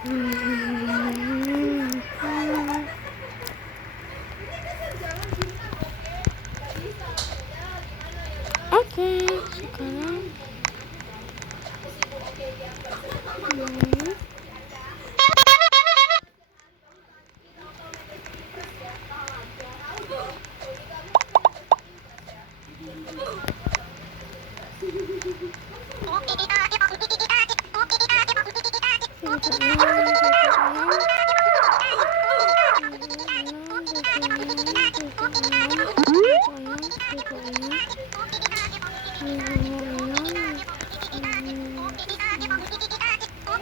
Oke, sekarang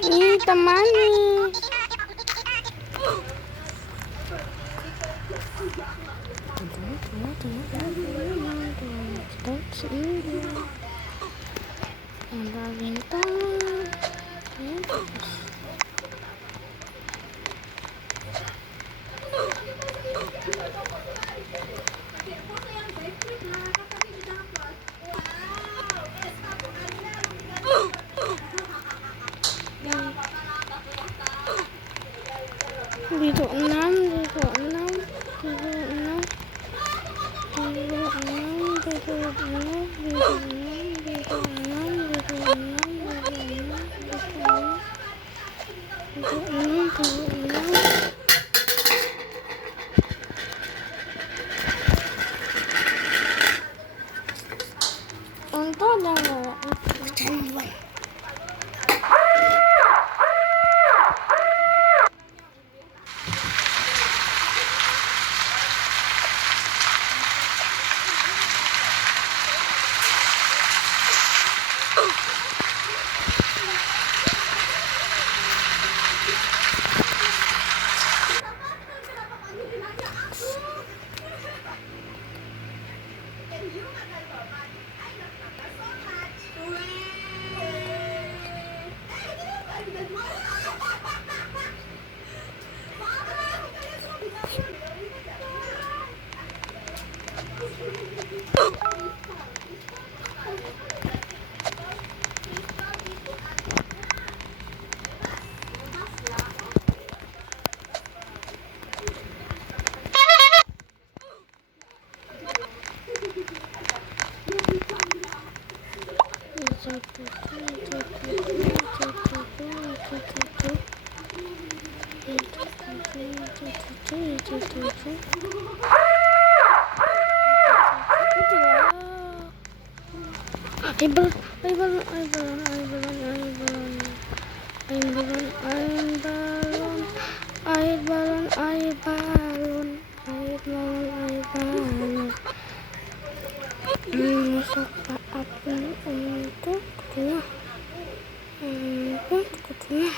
ih, temani. Ada bintang. Biru 6, biru 6, biru 6, biru 6, biru 6, biru 6, biru 6, biru 6, biru 6, biru 6. Untuk ada nggak? Masuk api untuk kutunya. Kutunya.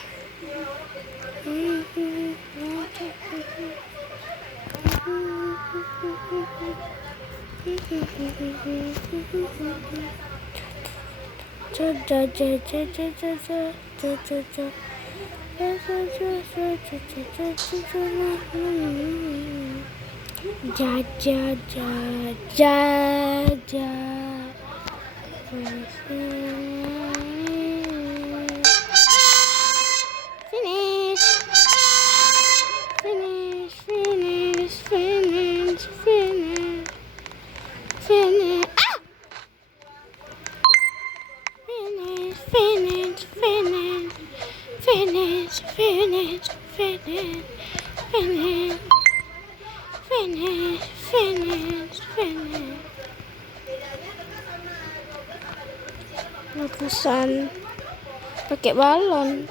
Finish. Lukisan pakai balon.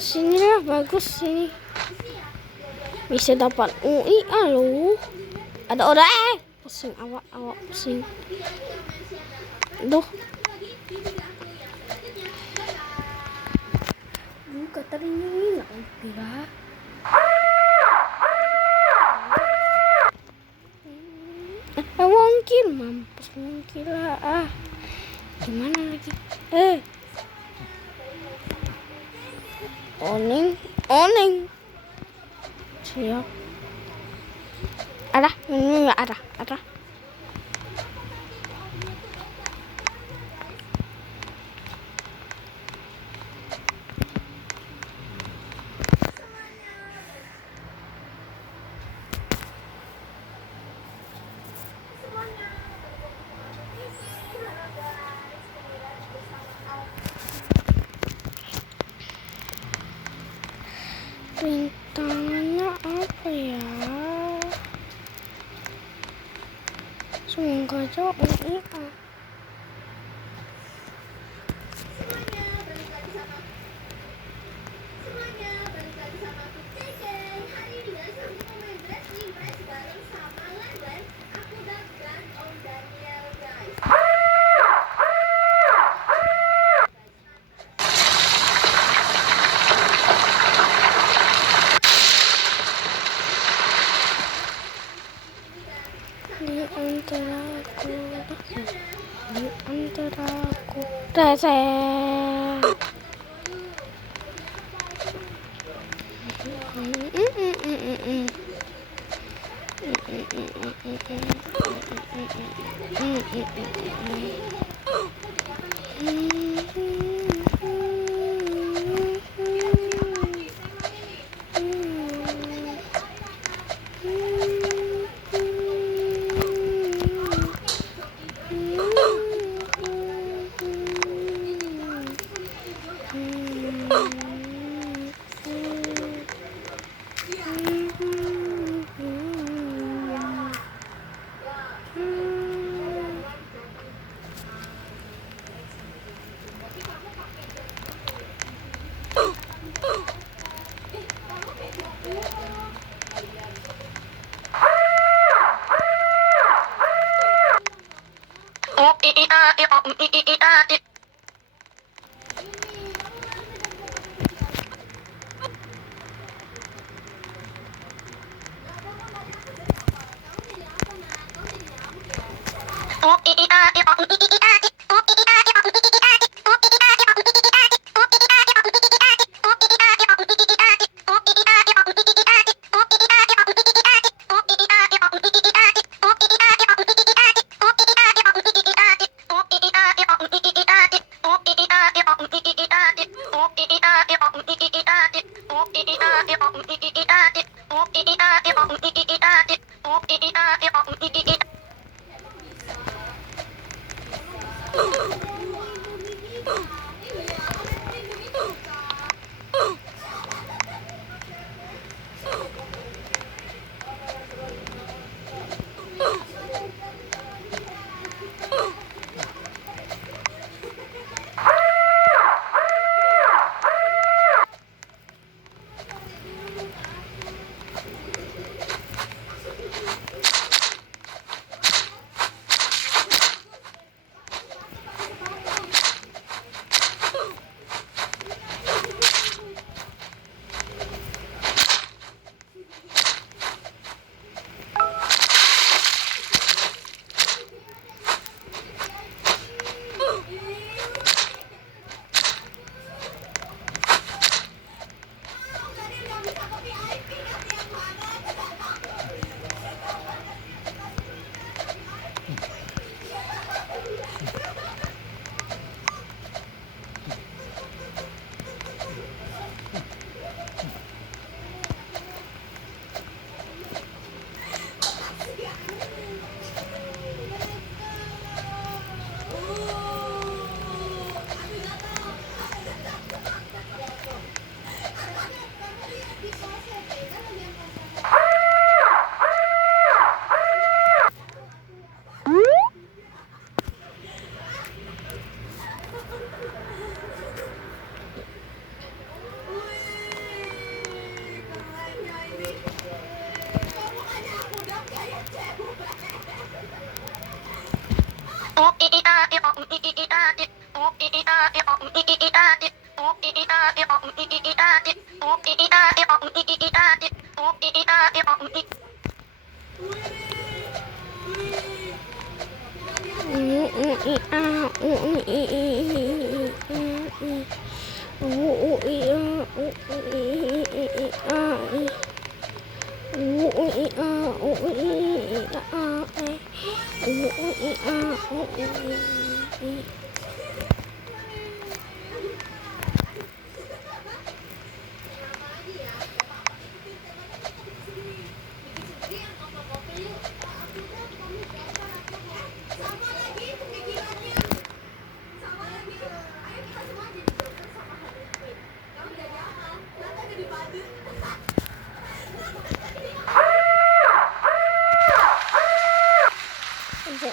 Sinilah bagus sini. Bisa dapat UI alo. Ada orang pusing awak pusing. Duh. Buka tadi nggak pira. Senyum gila gimana lagi oning siap ini ada rintangannya apa ya? Semoga aja di antara aku resek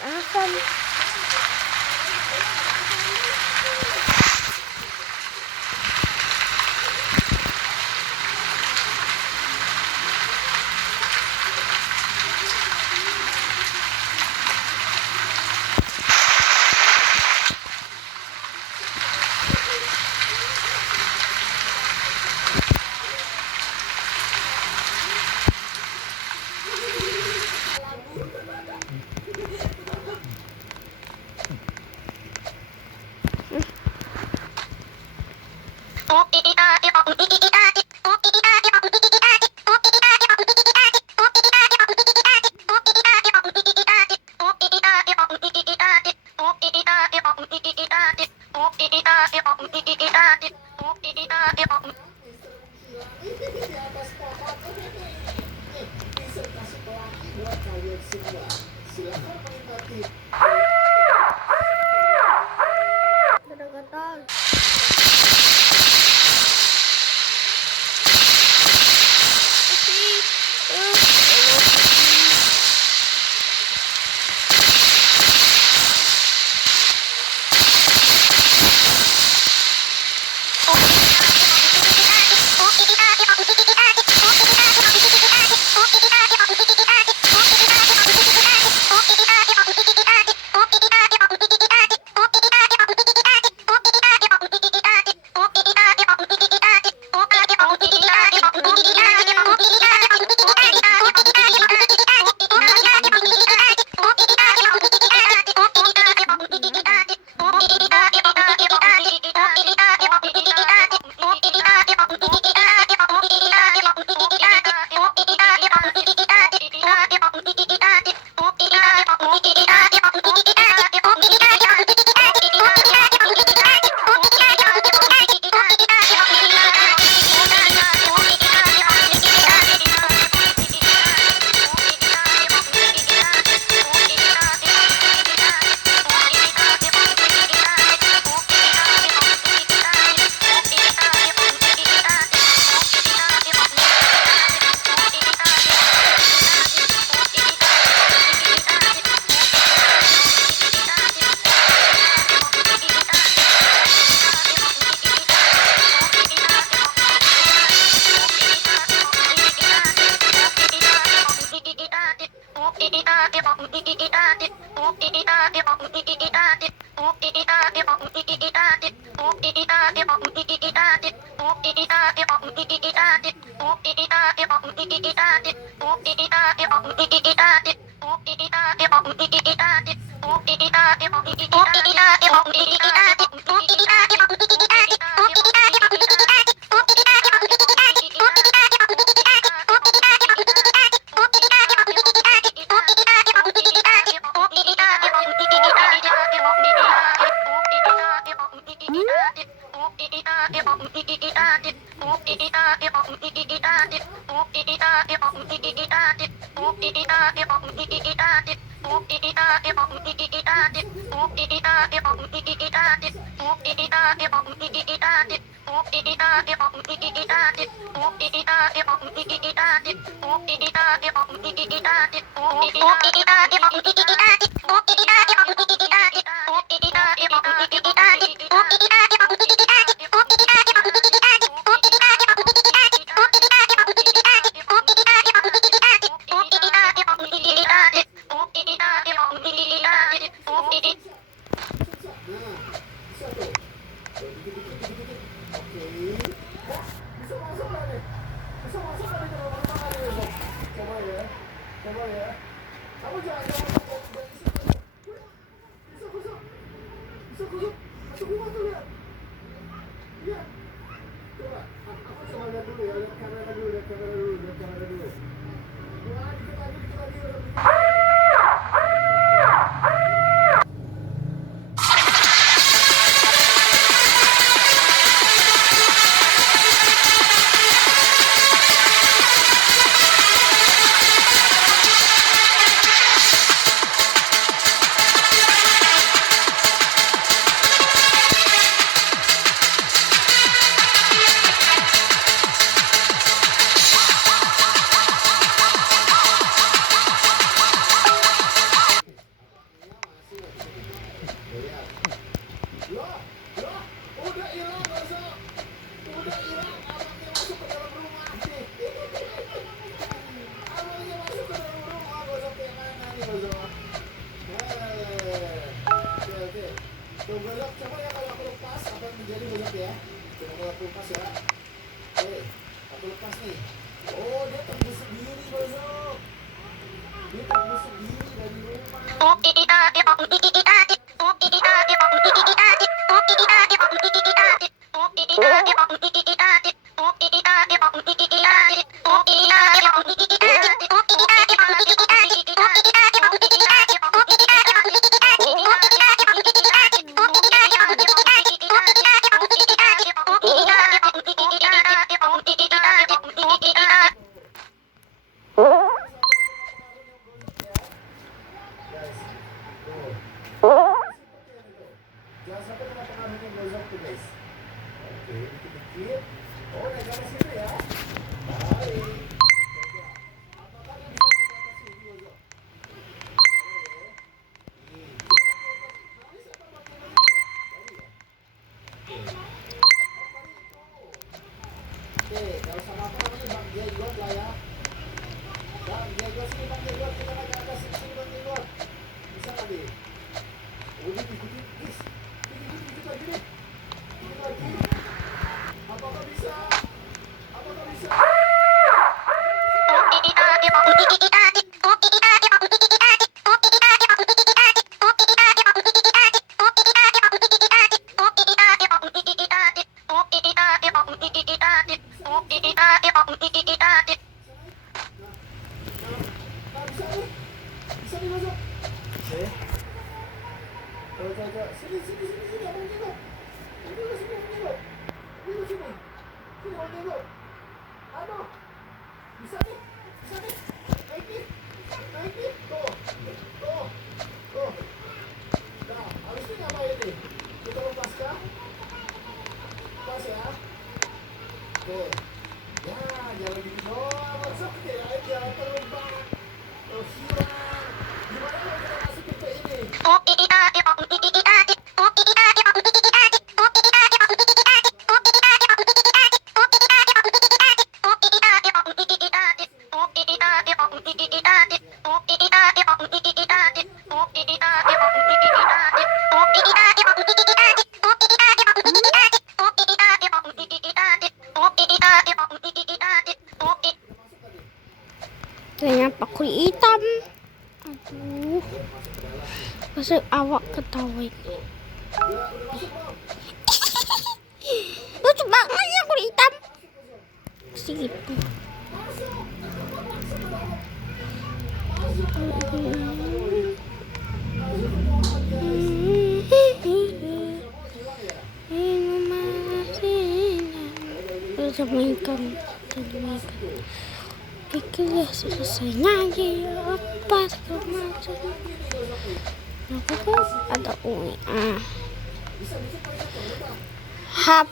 Asam. Kedekatan. Coba ya. Kamu jangan dari situ. Bisa. Jangan sampai kena pengaruhnya gozok tuh guys. Oke, dikit-dikit. Oh, naik ke atas itu ya. Baik. Coba. Apakah dia bisa naik ke atas sini gozok? Nih. Habis apa pakai lagi? Baru ya? Oke. Apa itu? Oke, kalau sama apa namanya Bang Jayot lah ya. Bang Jayot sini, Bang Jayot. Kita naik ke atas sini, Bang Jayot. Bisa nggak nih? Udah dikit-dikit, guys. Dikit lagi deh. Dikit lagi. Apakah bisa? Apakah bisa? Nah, bisa nih. Bisa nih masuk. Oke. Coba. Sini, abang tengok. Ini lo sini, abang tengok. Ini lo sini. Sini, abang tengok. Aduh. Bisa nih. Naik nih. Tuh. Tuh. Nah, habis ini ngapain nih? Kita lepas kah? Lepas ya. Tuh. Ya, jangan gitu doang. Masuk ya, jangan terbang. Tuh, hilang. Gimana kalau kita masukin ke ini? Ternyata pakai hitam. Aduh, masuk awak ketawa. Lucu banget ya kulit hitam. Segitu. Mainkan. Pikir ya selesai nyanyi apa segala macam. Apa tuh ada uni. Hap.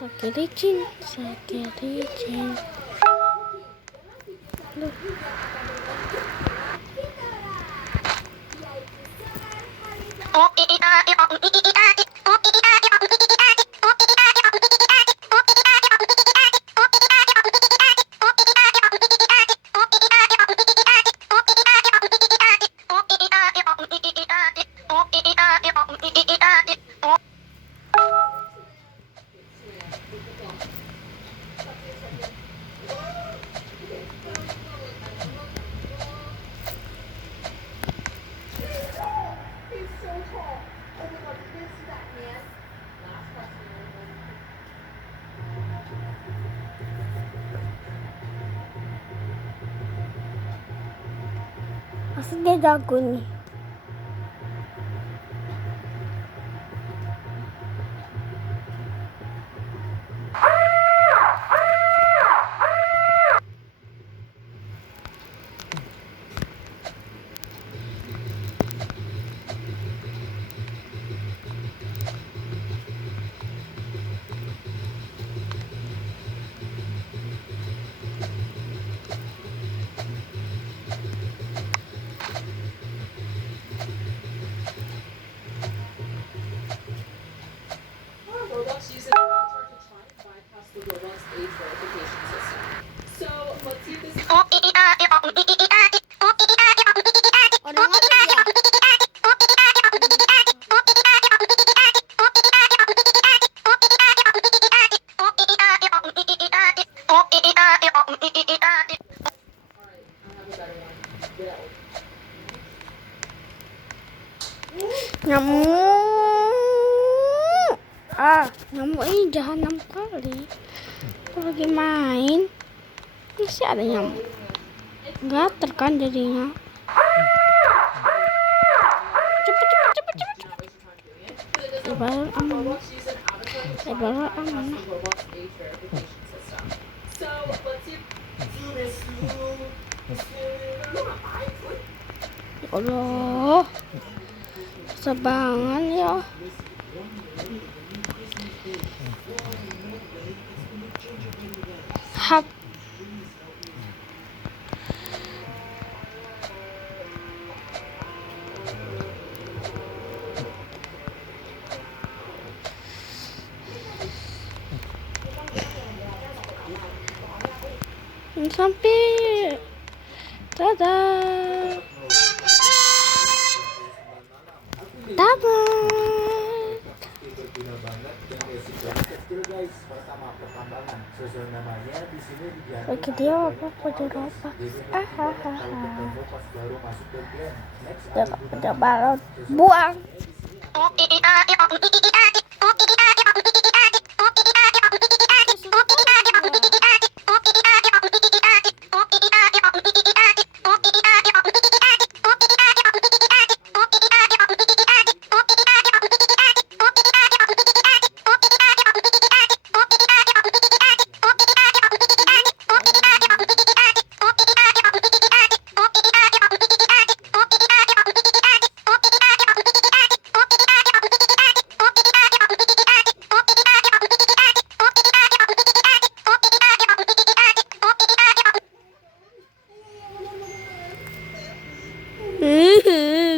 Sakit licin. Pasti dia jago nih. Nyamuk. Nyamuk ini jahanam kali. Aku lagi main masih ada nyamuk. Gatel kan jadinya. Cepet. Baru aman. Allah, sebangan ya. Hap. Sampai. Dadah. Berguna banget dan resikonya kecil guys. Pertama, pertambangan sesuai namanya di sini dijamin Bagi dia apa penyerobak. pas baru masuk ke game. Next Udah balon buang.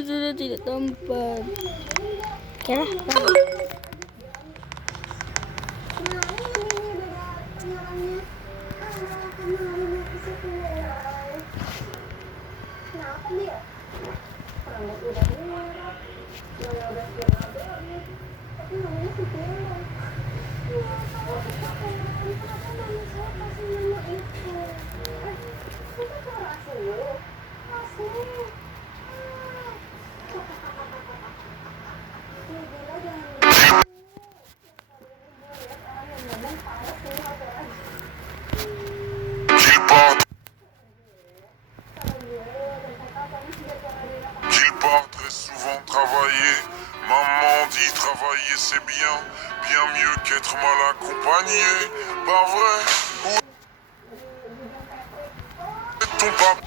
Sudah tidak tempat. Kira Qu'il part très souvent travailler. Maman dit travailler c'est bien, bien mieux qu'être mal accompagné. Pas vrai? Où est ton papa?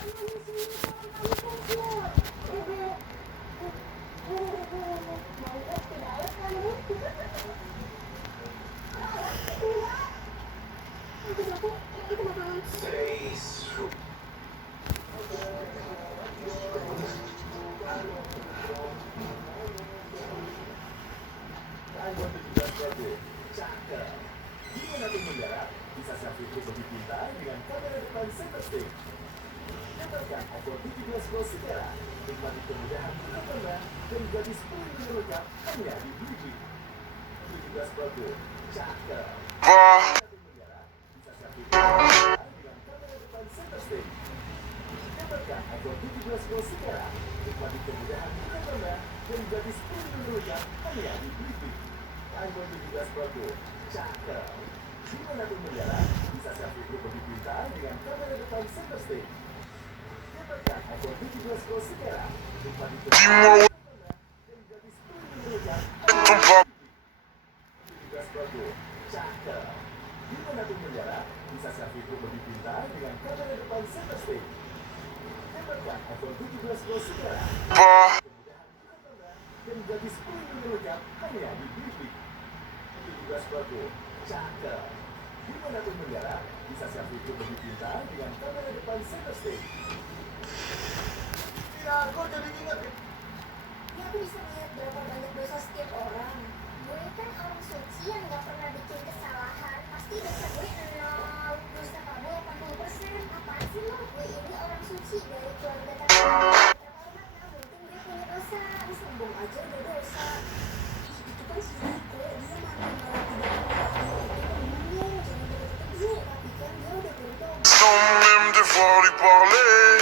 Bisa selfie lebih pintar dengan kamera depan center stage. Dapatkan iPhone 17 Pro segera. Nikmati kemudahan bertambah dan gratis pelindung lengkap hanya di Blibli. 17 Pro cakep. Bisa selfie dengan kamera depan center stage. Dapatkan iPhone 17 Pro segera. Nikmati kemudahan bertambah dan gratis pelindung lengkap hanya di Blibli. iPhone 17 Pro cakep. Dimanapun berjalan, bisa selfie lebih pintar dengan kamera depan center stage. Dapatkan iPhone 17 Pro segera. Nikmati Dis-moi dan gratis pelindung lengkap ton papa. 17 Pro cakep. Dimanapun berjalan, bisa selfie lebih pintar dengan kamera depan center stage. Dapatkan iPhone 17 Pro segera. Kemudahan bertambah dan gratis pelindung lengkap hanya di Blibli. 17 Pro cakep. Dimanapun berjalan, bisa selfie lebih pintar dengan kamera depan center stage. Ya, kok jadi ingat ya? Ya aku bisa lihat berapa banyak dosa setiap orang. Gue kan orang suci yang gak pernah bikin kesalahan. Pasti dosa gue 0. Dosa kamu 80%. Apaan sih lo? Gue ini orang suci dari keluarga terhormat. Gak mungkin gue punya dosa. Lu sombong aja udah dosa. Itu kan si Ziko. Dia mantan malah tidak punya. Itu kan tapi kan dia udah bertobat. Sans même devoir lui parler.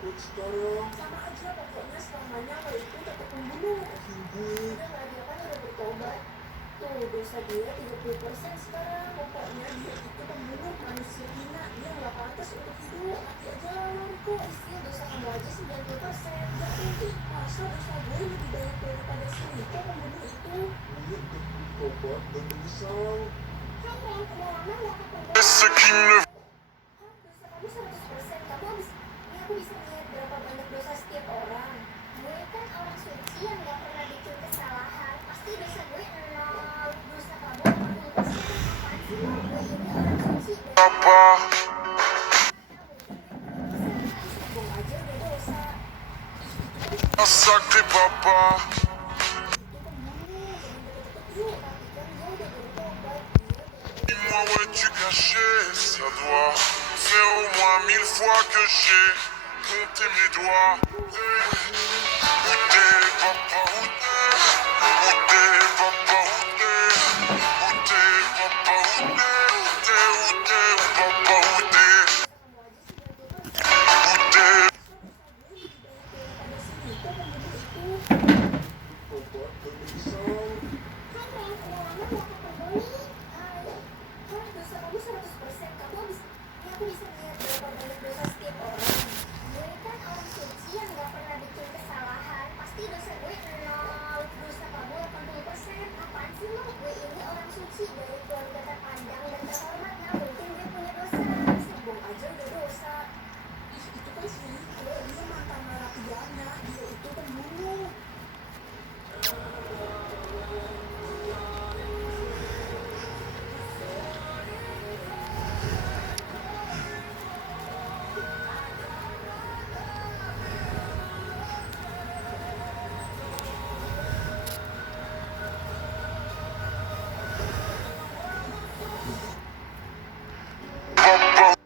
takut sekarang. Sama aja pokoknya selamanya lo itu tetap pembunuh. Udah nggak dia kan udah bertobat. Tuh dosa dia 30% sekarang. Pokoknya dia itu pembunuh manusia hina. Dia nggak pantas untuk hidup. Mati aja lah lo Riko. Isi dosa kamu aja 90%. Gak mungkin. Masa dosa gue lebih banyak daripada si Riko pembunuh itu? Gue udah bertobat dan menyesal. Hai Ren, udah lama nggak ketemu? Et ce qui ne Dosa kamu 100%. Kamu habis ini aku bisa lihat berapa banyak dosa setiap orang. Gue kan orang suci yang gak pernah bikin kesalahan. Pasti dosa gue 0. Dosa kamu 80%. Apaan sih lo? Gue ini orang suci. va pas. Sombong aja udah dosa. Un sacré papa. Itu pembunuh. Jangan deket-deket yuk. Tapi kan dia udah bertobat. Dis-moi où es-tu caché? Ça doit faire au moins 1000 fois que j'ai compté mes doigts. Où t'es, papa, où t'es? Où t'es, papa, où t'es? Où t'es, papa, où t'es? Où t'es, où t'es, où papa, où t'es? Où t'es? Bertobat dan menyesal. Hai Ren, udah lama gak ketemu nih. Hai. Wah, dosa kamu 100%. Kamu habis ini aku bisa lihat berapa banyak dosa setiap orang. Gue kan orang suci yang gak pernah bikin kesalahan. Pasti dosa gue 0. Dosa kamu 80%. Apaan sih lo? Gue ini orang suci dari keluarga terpandang dan terhormat. Gak mungkin gue punya dosa. Sombong aja udah dosa. Itu kan si Riko. Dia mantan narapidana. Dia itu pembunuh. Papa.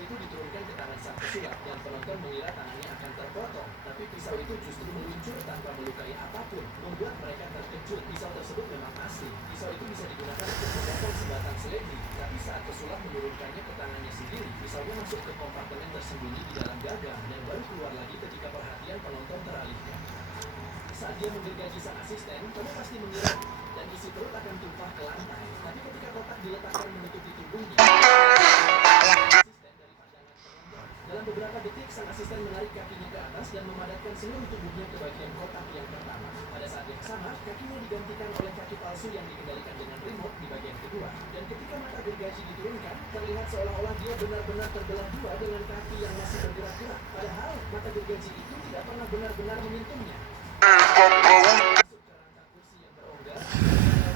Itu diturunkan ke tangan sang pesulap dan penonton mengira tangannya akan terpotong. Tapi pisau itu justru meluncur tanpa melukai apapun, membuat mereka terkejut. Pisau tersebut memang asli. Pisau itu bisa digunakan untuk memotong sebatang seledri. Tapi saat pesulap menurunkannya ke tangannya sendiri, pisaunya masuk ke kompartemen tersembunyi di dalam gagang dan baru keluar lagi ketika perhatian penonton teralihkan. Saat dia menggergaji sang asisten, kamu pasti mengira dan isi perut akan tumpah ke lantai. Tapi ketika kotak diletakkan menutupi tubuhnya, dalam beberapa detik, sang asisten menarik kakinya ke atas dan memadatkan seluruh tubuhnya ke bagian kotak yang pertama. Pada saat yang sama, kakinya digantikan oleh kaki palsu yang dikendalikan dengan remote di bagian kedua. Dan ketika mata gergaji diturunkan, terlihat seolah-olah dia benar-benar terbelah dua dengan kaki yang masih bergerak-gerak. Padahal, mata gergaji itu tidak pernah benar-benar menyentuhnya. Papa, où t'es? Masuk ke rangka kursi yang berongga,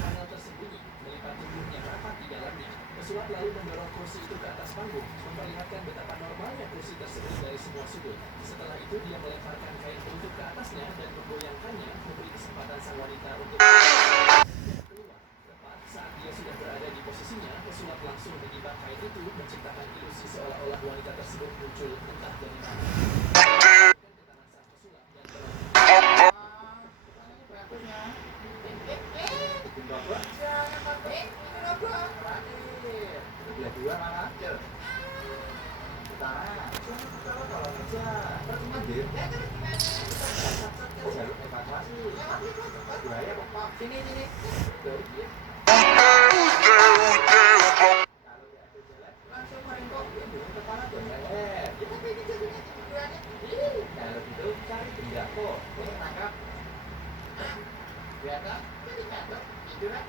panel tersembunyi, melipat tubuhnya rapat di dalamnya. Pesulap lalu mendorong kursi itu ke atas panggung, memperlihatkan betapa normalnya kursi tersebut dari semua sudut. Setelah itu dia melemparkan kain penutup ke atasnya dan menggoyangkannya, memberi kesempatan sang wanita untuk keluar. Tepat saat dia sudah berada di posisinya, pesulap langsung mengibar kain itu, menciptakan ilusi seolah-olah wanita tersebut muncul entah dari mana. Ke tangan sang pesulap dan penonton. Belah dua mana? Utara. Kalau aja. Cuma deh. Jalur evakuasi. Buaya pokok. Sini. Tuh, dia. Où t'es, où t'es, où papa? Kalau dia ada jalan, langsung main kok. Dia bukan kepala tuh. Tapi ini jadinya tujuannya. Kalau gitu cari benda kok. Ini tangkap. Biar kan? Jadi tangkap. Itu kan?